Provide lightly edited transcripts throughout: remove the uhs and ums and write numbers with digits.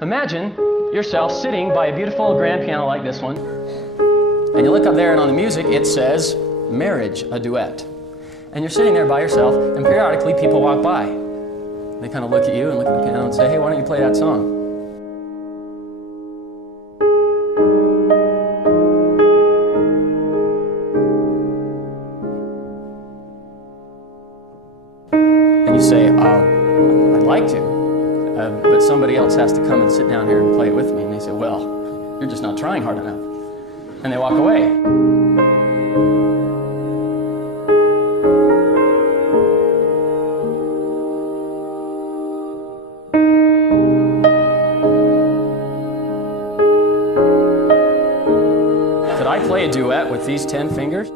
Imagine yourself sitting by a beautiful grand piano like this one, and you look up there and on the music it says, Marriage, a Duet. And you're sitting there by yourself, and periodically people walk by. They kind of look at you and look at the piano and say, hey, why don't you play that song? And you say, I'd like to, but somebody else has to come and sit down here and play it with me. And they say, well, you're just not trying hard enough. And they walk away. Could I play a duet with these 10 fingers?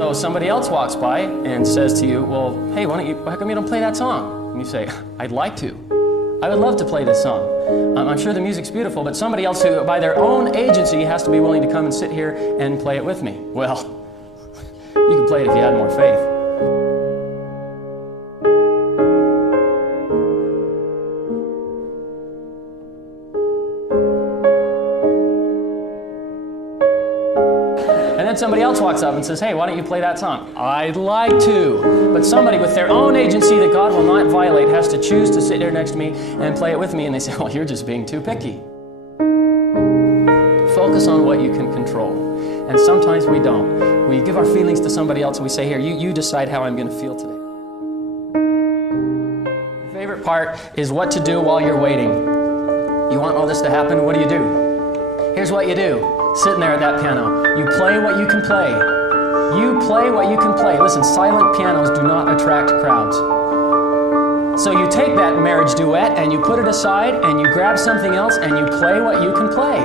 So somebody else walks by and says to you, well, hey, how come you don't play that song? And you say, I'd like to. I would love to play this song. I'm sure the music's beautiful, but somebody else who, by their own agency, has to be willing to come and sit here and play it with me. Well, you could play it if you had more faith. And then somebody else walks up and says, hey, why don't you play that song? I'd like to. But somebody with their own agency that God will not violate has to choose to sit here next to me and play it with me. And they say, well, you're just being too picky. Focus on what you can control. And sometimes we don't. We give our feelings to somebody else and we say, here, you decide how I'm going to feel today. My favorite part is what to do while you're waiting. You want all this to happen? What do? Here's what you do. Sitting there at that piano, you play what you can play. You play what you can play. Listen, silent pianos do not attract crowds. So you take that marriage duet and you put it aside and you grab something else and you play what you can play.